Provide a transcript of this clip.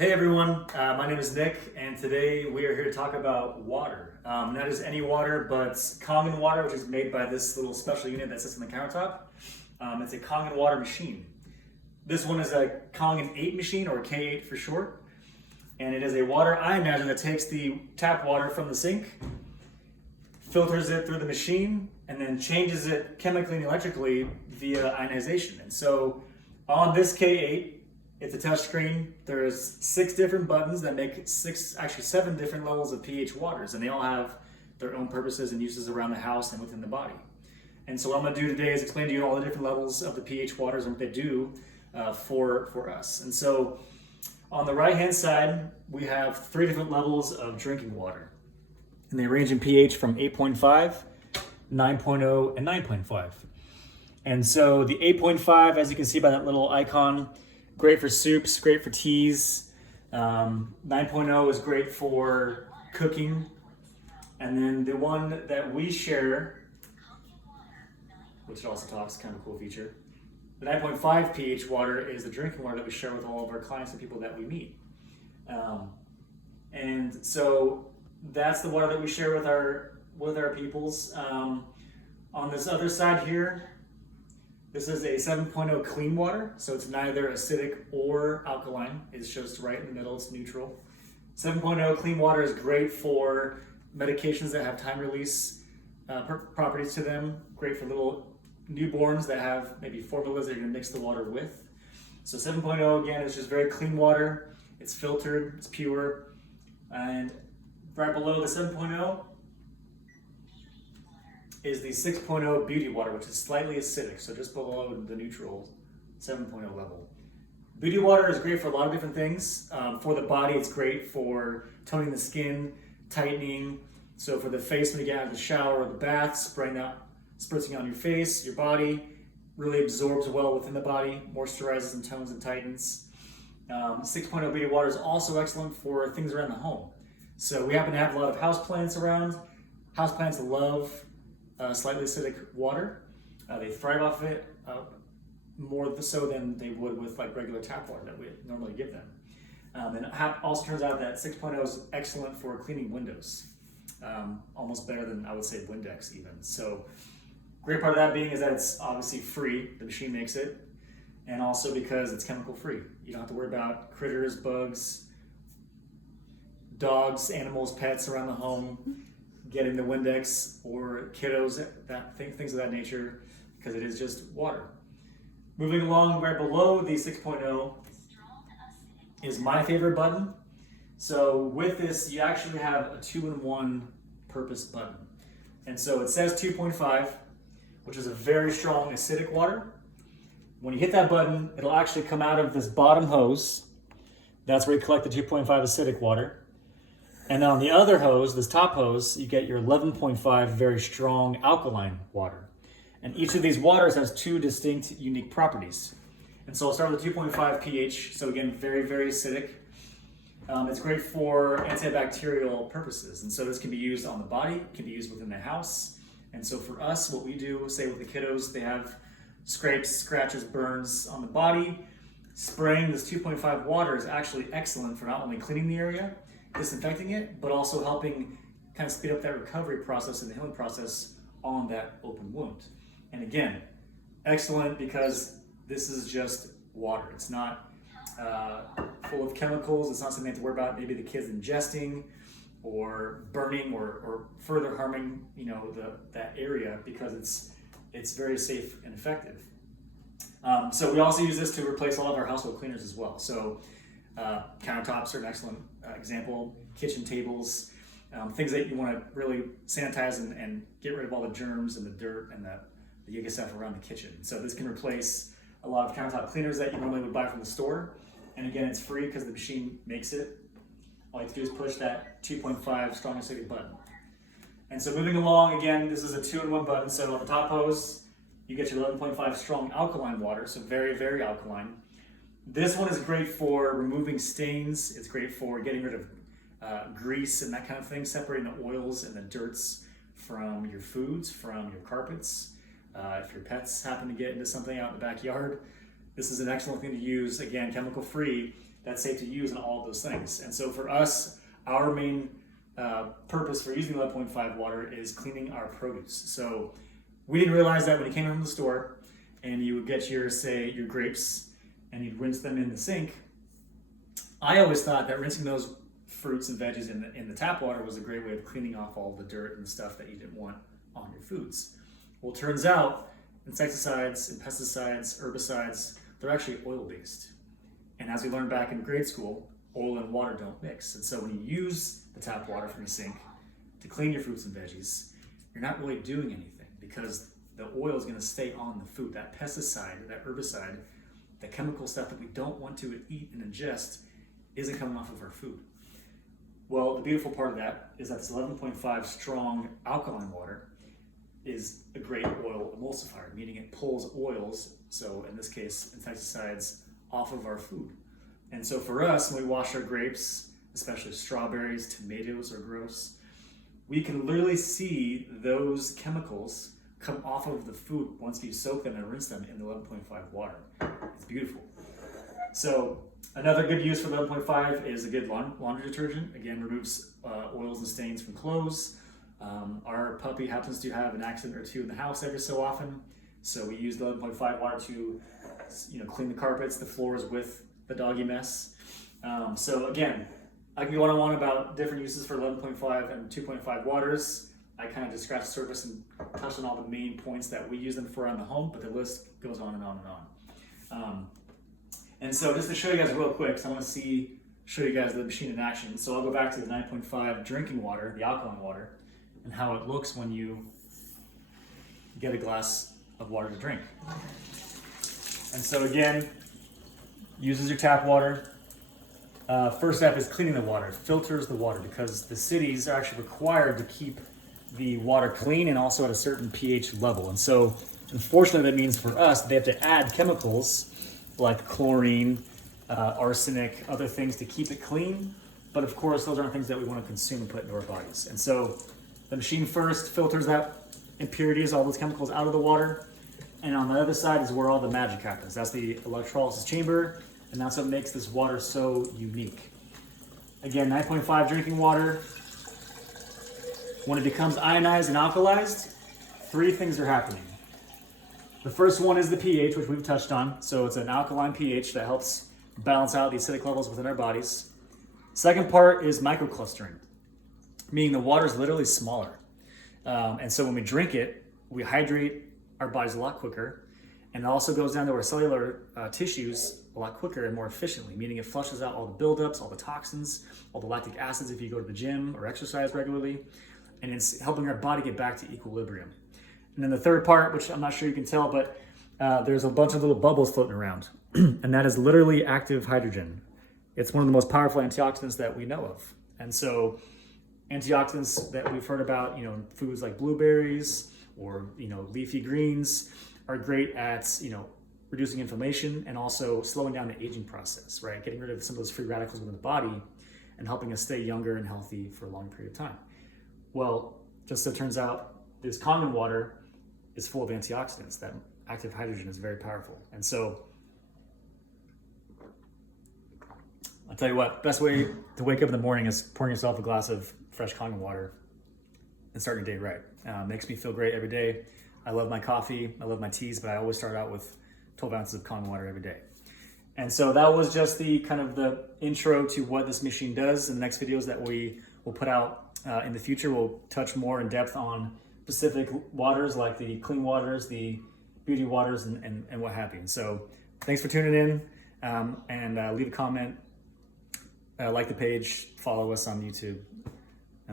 Hey everyone, my name is Nick, and today we are here to talk about water. Not just any water, but Kangen water, which is made by this little special unit that sits on the countertop. It's a Kangen water machine. This one is a Kangen 8 machine, or K8 for short, and it is a water ionizer that takes the tap water from the sink, filters it through the machine, and then changes it chemically and electrically via ionization. And so on this K8, it's a touch screen. There's 6 different buttons that make 7 different levels of pH waters, and they all have their own purposes and uses around the house and within the body. And so what I'm gonna do today is explain to you all the different levels of the pH waters and what they do for us. And so on the right-hand side, we have 3 different levels of drinking water. And they range in pH from 8.5, 9.0, and 9.5. And so the 8.5, as you can see by that little icon, great for soups, great for teas. 9.0 is great for cooking. And then the one that we share, which also talks, kind of a cool feature, the 9.5 pH water is the drinking water that we share with all of our clients and people that we meet. And so that's the water that we share with our peoples. On this other side here, this is a 7.0 clean water, so it's neither acidic or alkaline. It shows right in the middle, it's neutral. 7.0 clean water is great for medications that have time release properties to them, great for little newborns that have maybe formulas that you're gonna mix the water with. So 7.0 again is just very clean water, it's filtered, it's pure, and right below the 7.0 is the 6.0 beauty water, which is slightly acidic, so just below the neutral 7.0 level. Beauty water is great for a lot of different things. For the body, it's great for toning the skin, tightening. So for the face, when you get out of the shower or the bath, spritzing on your face, your body, really absorbs well within the body, moisturizes and tones and tightens. 6.0 beauty water is also excellent for things around the home. So we happen to have a lot of houseplants around. Houseplants love slightly acidic water. They thrive off it more so than they would with like regular tap water that we normally give them. And it also turns out that 6.0 is excellent for cleaning windows, almost better than I would say Windex even. So great part of that being is that it's obviously free, the machine makes it, and also because it's chemical free. You don't have to worry about critters, bugs, dogs, animals, pets around the home getting the Windex or kiddos, things of that nature, because it is just water. Moving along, right below the 6.0 is my favorite button. So with this, you actually have a 2-in-1 purpose button. And so it says 2.5, which is a very strong acidic water. When you hit that button, it'll actually come out of this bottom hose. That's where you collect the 2.5 acidic water. And then on the other hose, this top hose, you get your 11.5 very strong alkaline water. And each of these waters has 2 distinct unique properties. And so I'll start with 2.5 pH. So again, very, very acidic. It's great for antibacterial purposes. And so this can be used on the body, can be used within the house. And so for us, what we do, say with the kiddos, they have scrapes, scratches, burns on the body. Spraying this 2.5 water is actually excellent for not only cleaning the area, disinfecting it, but also helping kind of speed up that recovery process and the healing process on that open wound. And again, excellent because this is just water. It's not full of chemicals. It's not something to worry about maybe the kids ingesting or burning or further harming, that area, because it's very safe and effective. So we also use this to replace all of our household cleaners as well. So countertops are an excellent example, kitchen tables, things that you want to really sanitize and get rid of all the germs and the dirt and the yucca stuff around the kitchen. So this can replace a lot of countertop cleaners that you normally would buy from the store. And again, it's free because the machine makes it. All you have to do is push that 2.5 strong acidic button. And so moving along, again, this is a 2-in-1 button. So on the top hose, you get your 11.5 strong alkaline water, so very, very alkaline. This one is great for removing stains. It's great for getting rid of grease and that kind of thing, separating the oils and the dirts from your foods, from your carpets. If your pets happen to get into something out in the backyard, this is an excellent thing to use, again, chemical free, that's safe to use in all of those things. And so for us, our main purpose for using 11.5 water is cleaning our produce. So we didn't realize that when you came from the store and you would get your grapes and you'd rinse them in the sink. I always thought that rinsing those fruits and veggies in the tap water was a great way of cleaning off all the dirt and stuff that you didn't want on your foods. Well, it turns out insecticides and pesticides, herbicides, they're actually oil-based. And as we learned back in grade school, oil and water don't mix. And so when you use the tap water from the sink to clean your fruits and veggies, you're not really doing anything because the oil is going to stay on the food. That pesticide, that herbicide, the chemical stuff that we don't want to eat and ingest isn't coming off of our food. Well, the beautiful part of that is that this 11.5 strong alkaline water is a great oil emulsifier, meaning it pulls oils, so in this case, insecticides, off of our food. And so for us, when we wash our grapes, especially strawberries, tomatoes are gross, we can literally see those chemicals come off of the food once you soak them and rinse them in the 11.5 water. It's beautiful. So another good use for 11.5 is a good laundry detergent. Again, removes oils and stains from clothes. Our puppy happens to have an accident or two in the house every so often, so we use the 11.5 water to clean the carpets, the floors with the doggy mess. So again, I can go on and on about different uses for 11.5 and 2.5 waters. I kind of just scratched the surface and touched on all the main points that we use them for around the home, but the list goes on and on and on. And so just to show you guys real quick, so I want to show you guys the machine in action. So I'll go back to the 9.5 drinking water, the alkaline water, and how it looks when you get a glass of water to drink. And so again, uses your tap water. First step is cleaning the water. It filters the water because the cities are actually required to keep the water clean and also at a certain pH level. And so unfortunately that means for us, they have to add chemicals like chlorine, arsenic, other things to keep it clean. But of course, those aren't things that we want to consume and put into our bodies. And so the machine first filters that impurities, all those chemicals out of the water. And on the other side is where all the magic happens. That's the electrolysis chamber, and that's what makes this water so unique. Again, 9.5 drinking water. When it becomes ionized and alkalized, three things are happening. The first one is the pH, which we've touched on. So it's an alkaline pH that helps balance out the acidic levels within our bodies. Second part is microclustering, meaning the water is literally smaller. And so when we drink it, we hydrate our bodies a lot quicker. And it also goes down to our cellular tissues a lot quicker and more efficiently, meaning it flushes out all the buildups, all the toxins, all the lactic acids if you go to the gym or exercise regularly. And it's helping our body get back to equilibrium. And then the third part, which I'm not sure you can tell, but there's a bunch of little bubbles floating around. And that is literally active hydrogen. It's one of the most powerful antioxidants that we know of. And so antioxidants that we've heard about, in foods like blueberries or, leafy greens are great at, reducing inflammation and also slowing down the aging process, right? Getting rid of some of those free radicals within the body and helping us stay younger and healthy for a long period of time. Well, just so it turns out, this common water is full of antioxidants. That active hydrogen is very powerful. And so I'll tell you what, best way to wake up in the morning is pouring yourself a glass of fresh Kangen water and starting your day right. Makes me feel great every day. I love my coffee, I love my teas, but I always start out with 12 ounces of Kangen water every day. And so that was just the kind of the intro to what this machine does. In the next videos that we will put out in the future, we'll touch more in depth on specific waters like the clean waters, the beauty waters, and what have you. So thanks for tuning in, and leave a comment, like the page, follow us on YouTube.